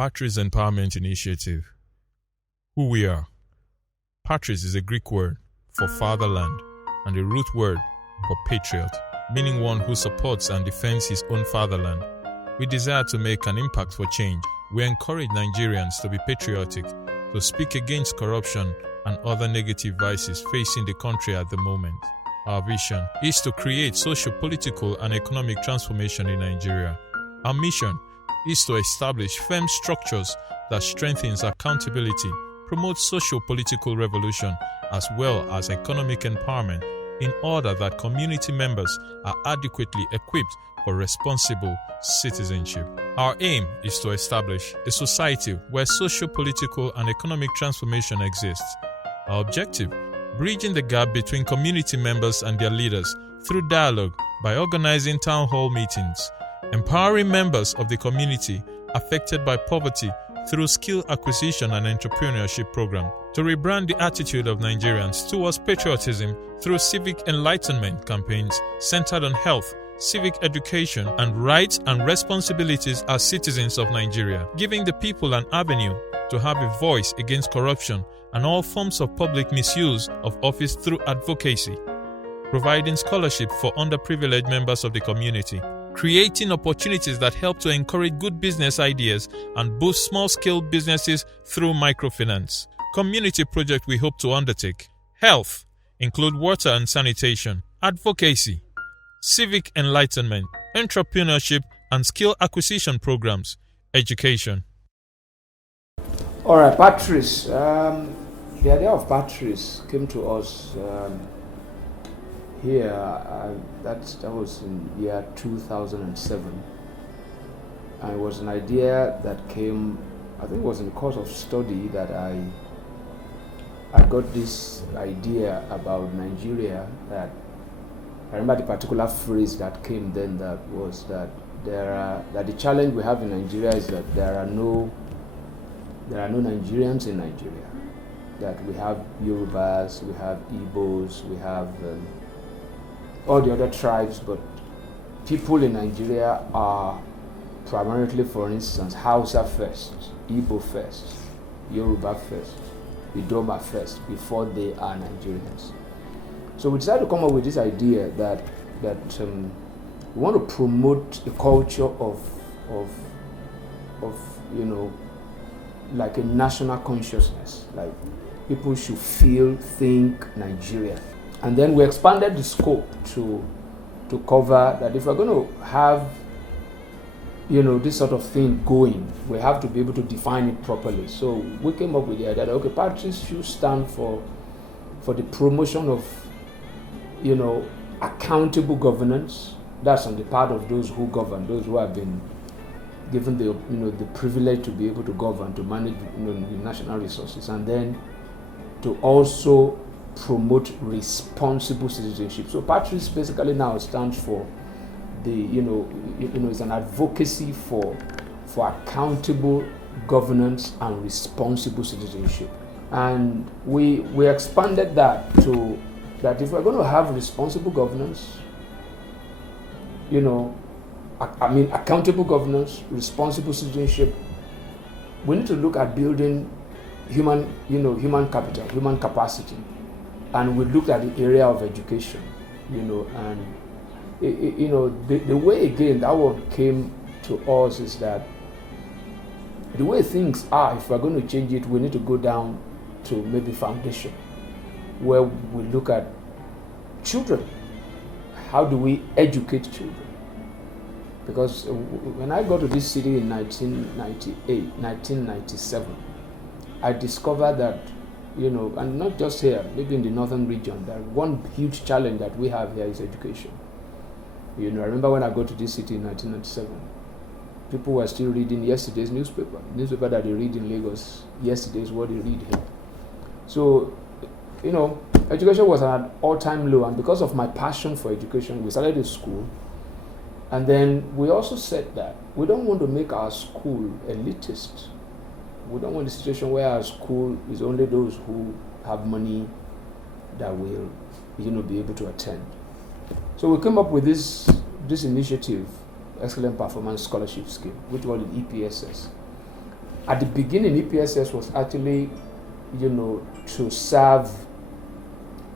Patris Empowerment Initiative. Who we are. Patris is a Greek word for fatherland and a root word for patriot, meaning one who supports and defends his own fatherland. We desire to make an impact for change. We encourage Nigerians to be patriotic, to speak against corruption and other negative vices facing the country at the moment. Our vision is to create social, political, and economic transformation in Nigeria. Our mission is to establish firm structures that strengthens accountability, promotes socio-political revolution, as well as economic empowerment, in order that community members are adequately equipped for responsible citizenship. Our aim is to establish a society where socio-political and economic transformation exists. Our objective: bridging the gap between community members and their leaders through dialogue by organizing town hall meetings, empowering members of the community affected by poverty through skill acquisition and entrepreneurship program, to rebrand the attitude of Nigerians towards patriotism through civic enlightenment campaigns centered on health, civic education, and rights and responsibilities as citizens of Nigeria, giving the people an avenue to have a voice against corruption and all forms of public misuse of office through advocacy, providing scholarship for underprivileged members of the community, creating opportunities that help to encourage good business ideas and boost small-scale businesses through microfinance. Community project we hope to undertake: health, include water and sanitation, advocacy, civic enlightenment, entrepreneurship and skill acquisition programs, education. All right, Patris. The idea of Patris came to us here. That was in year 2007. And it was an idea that came, I think it was in the course of study that I got this idea about Nigeria. That I remember the particular phrase that came then, that was that that the challenge we have in Nigeria is that there are no Nigerians in Nigeria. That we have Yorubas, we have Igbos, we have all the other tribes, but people in Nigeria are primarily, for instance, Hausa first, Igbo first, Yoruba first, Idoma first, before they are Nigerians. So we decided to come up with this idea that we want to promote a culture of like a national consciousness, like people should feel, think Nigeria. And then we expanded the scope to cover that if we're going to have this sort of thing going, we have to be able to define it properly. So we came up with the idea that, okay, Patris should stand for the promotion of accountable governance. That's on the part of those who govern, those who have been given the privilege to be able to govern, to manage the national resources, and then to also promote responsible citizenship. So Patris basically now stands for it's an advocacy for accountable governance and responsible citizenship. And we expanded that to that if we're going to have responsible governance, accountable governance, responsible citizenship, we need to look at building human capital, human capacity. And we looked at the area of education, and the way, again, that one came to us is that the way things are, if we're going to change it, we need to go down to maybe foundation, where we look at children. How do we educate children? Because when I got to this city in 1997, I discovered that, and not just here, maybe in the northern region, that one huge challenge that we have here is education. I remember when I got to this city in 1997, people were still reading yesterday's newspaper that they read in Lagos. Yesterday is what they read here. So, education was at an all-time low, and because of my passion for education, we started a school. And then we also said that we don't want to make our school elitist. We don't want a situation where our school is only those who have money that will, be able to attend. So we came up with this initiative, Excellent Performance Scholarship Scheme, which was the EPSS. at the beginning, EPSS was actually, to serve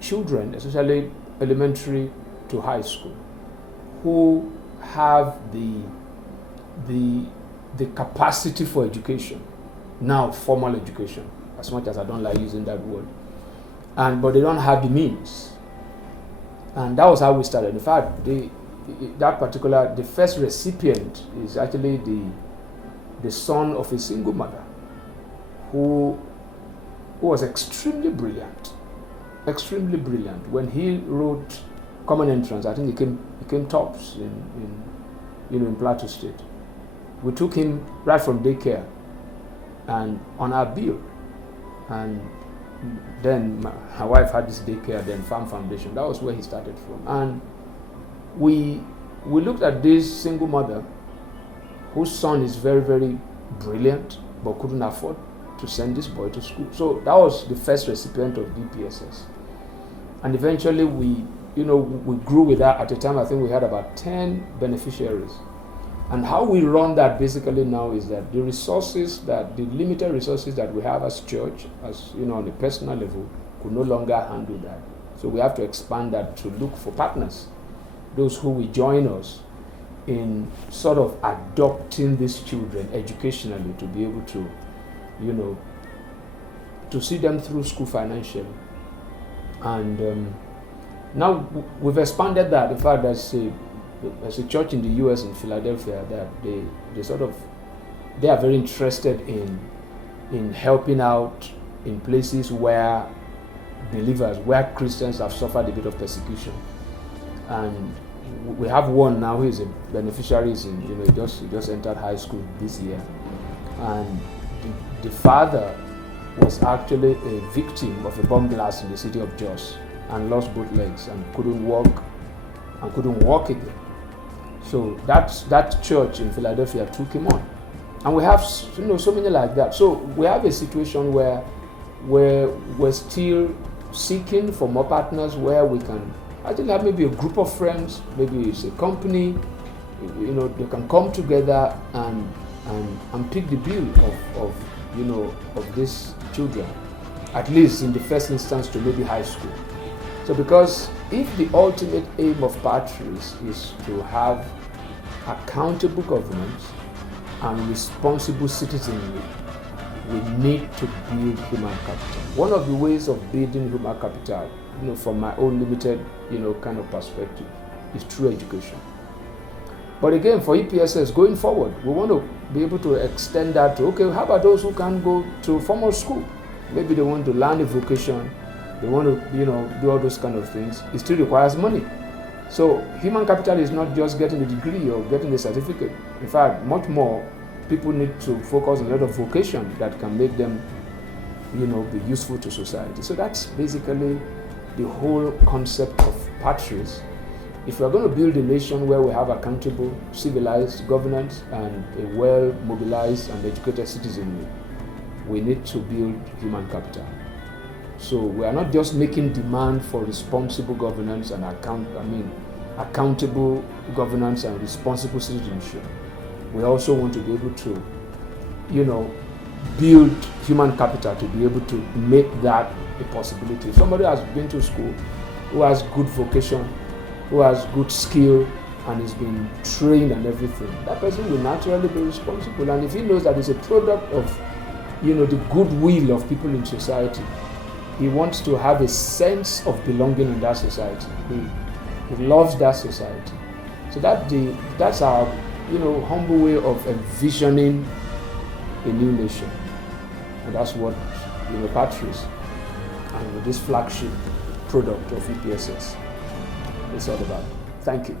children, especially elementary to high school, who have the capacity for education, now formal education, as much as I don't like using that word, but they don't have the means. And that was how we started. In fact, the first recipient is actually the son of a single mother who was extremely brilliant. When he wrote Common Entrance, I think he came tops in Plateau State. We took him right from daycare and on our bill, and then my wife had this daycare, then Farm Foundation. That was where he started from. And we looked at this single mother whose son is very, very brilliant, but couldn't afford to send this boy to school. So that was the first recipient of DPSS. And eventually we grew with that. At the time, I think we had about 10 beneficiaries. And how we run that basically now is that the limited resources that we have as church, on a personal level, could no longer handle that. So we have to expand that to look for partners, those who will join us in sort of adopting these children educationally to be able to, to see them through school financially. And now we've expanded that. In fact, there's a church in the U.S. in Philadelphia that they are very interested in helping out in places where Christians have suffered a bit of persecution. And we have one now who is a beneficiary. He just entered high school this year, and the father was actually a victim of a bomb blast in the city of Jos and lost both legs and couldn't walk again. So that church in Philadelphia took him on, and we have so many like that. So we have a situation where we're still seeking for more partners, where we can actually have maybe a group of friends, maybe it's a company, they can come together and pick the bill of these children, at least in the first instance to maybe high school. So because if the ultimate aim of Patris is to have accountable governance and responsible citizenry, we need to build human capital. One of the ways of building human capital, from my own limited, kind of perspective, is through education. But again, for EPSS going forward, we want to be able to extend that to, okay, how about those who can't go to formal school? Maybe they want to learn a vocation, they want to, do all those kind of things. It still requires money. So human capital is not just getting a degree or getting a certificate. In fact, much more, people need to focus on a lot of vocation that can make them, be useful to society. So that's basically the whole concept of Patris. If we are going to build a nation where we have accountable, civilized governance and a well-mobilized and educated citizenry, we need to build human capital. So we are not just making demand for responsible governance and accountable governance and responsible citizenship. We also want to be able to, build human capital to be able to make that a possibility. If somebody has been to school, who has good vocation, who has good skill, and has been trained and everything, that person will naturally be responsible. And if he knows that it's a product of, the goodwill of people in society, he wants to have a sense of belonging in that society. He loves that society. So that's our, humble way of envisioning a new nation. And that's what, Patris and this flagship product of EPSS is all about. Thank you.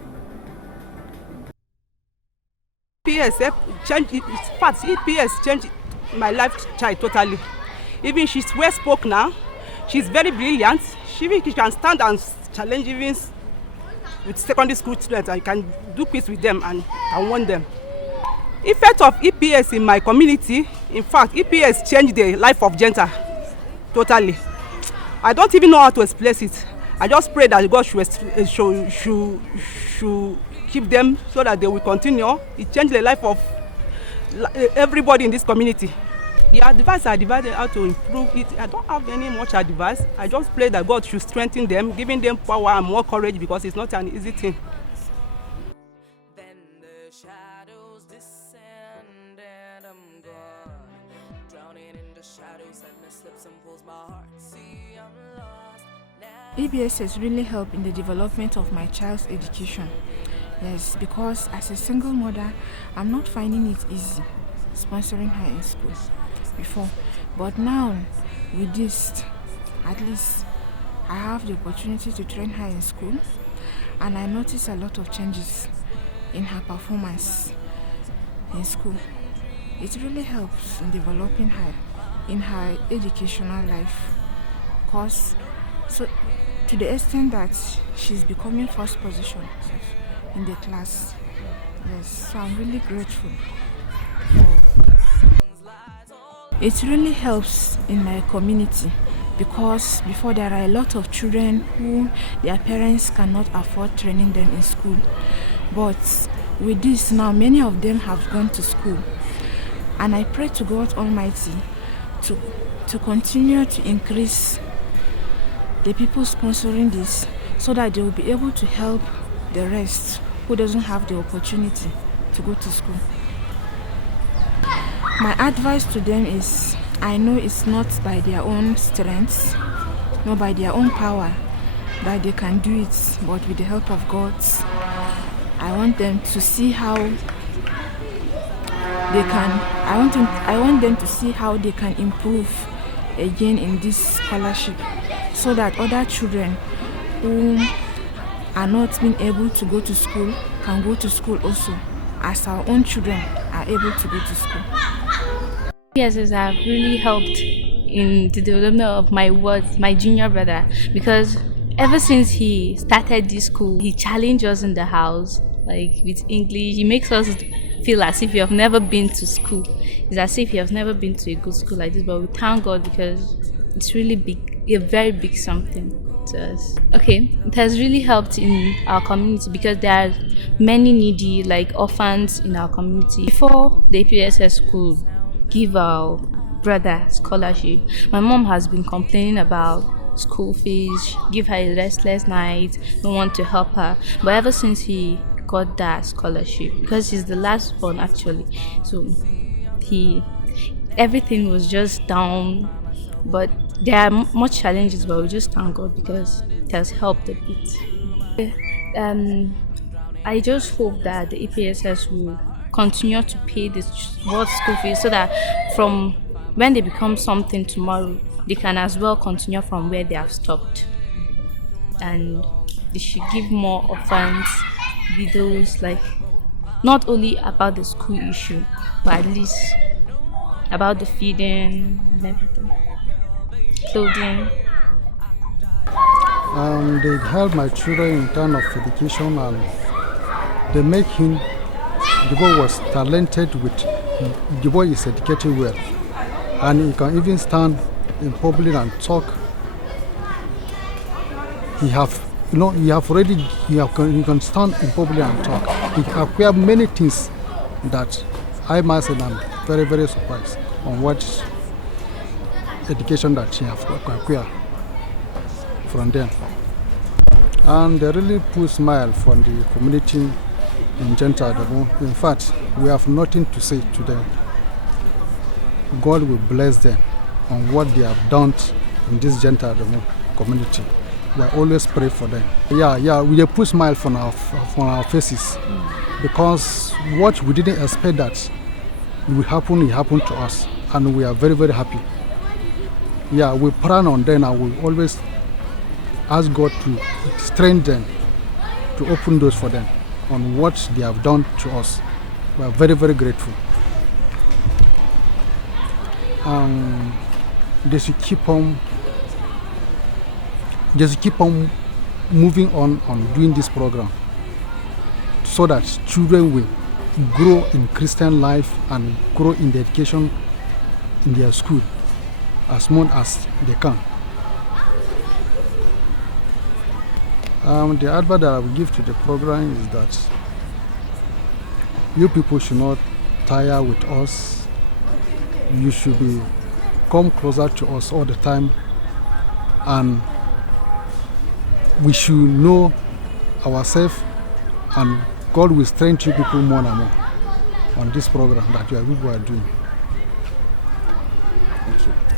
EPS changed my lifestyle totally. Even she's well spoken now. She's very brilliant. She can stand and challenge even with secondary school students, and can do quiz with them and won them. Effect of EPS in my community, in fact, EPS changed the life of Genta totally. I don't even know how to express it. I just pray that God should keep them so that they will continue. It changed the life of everybody in this community. The advice I divided how to improve it. I don't have any much advice. I just pray that God should strengthen them, giving them power and more courage, because it's not an easy thing. Then the shadows descend and I'm gone, drowning in the shadows, sadness slips and pulls my heart. See, I'm lost now. EBS has really helped in the development of my child's education. Yes, because as a single mother, I'm not finding it easy sponsoring her in school before. But now, with this, at least I have the opportunity to train her in school, and I notice a lot of changes in her performance in school. It really helps in developing her in her educational life, because so to the extent that she's becoming first position in the class. Yes, so I'm really grateful. It really helps in my community, because before there are a lot of children who their parents cannot afford training them in school. But with this now, many of them have gone to school. And I pray to God Almighty to continue to increase the people sponsoring this, so that they will be able to help the rest who doesn't have the opportunity to go to school. My advice to them is, I know it's not by their own strength, nor by their own power that they can do it, but with the help of God, I want them to see how they can. I want them to see how they can improve again in this scholarship, so that other children who are not being able to go to school can go to school also, as our own children are able to go to school. EBS have really helped in the development of my junior brother, because ever since he started this school, he challenged us in the house, like with English. He makes us feel as if you have never been to school. It's as if you have never been to a good school like this, but we thank God, because it's really big, a very big something to us. Okay, it has really helped in our community, because there are many needy, like orphans in our community. Before the APSS could give our brother scholarship, my mom has been complaining about school fees, give her a restless night, don't want to help her. But ever since he got that scholarship, because he's the last born actually, so everything was just down. But there are much challenges, but we just thank God, because it has helped a bit. I just hope that the EPSS will continue to pay this world school fees, so that from when they become something tomorrow, they can as well continue from where they have stopped. And they should give more orphans, widows, like not only about the school issue, but at least about the feeding and everything, clothing. They help my children in terms of education, and they make him. The boy was talented the boy is educated well, and he can even stand in public and talk. He can stand in public and talk. He acquired many things that I myself am very, very surprised on what education that he has acquired from them. And they really put smile from the community in Gentile. In fact, we have nothing to say to them. God will bless them on what they have done in this Gentile community. We always pray for them. We put smile from our faces, because what we didn't expect that it will happen, it happened to us, and we are very, very happy. We plan on them, and we always ask God to strengthen them, to open doors for them on what they have done to us. We are very, very grateful. They should keep on moving on doing this program, so that children will grow in Christian life and grow in the education in their school as much as they can. The advice that I will give to the program is that you people should not tire with us. You should be come closer to us all the time, and we should know ourselves, and God will strengthen you people more and more on this program that you people are doing. Thank you.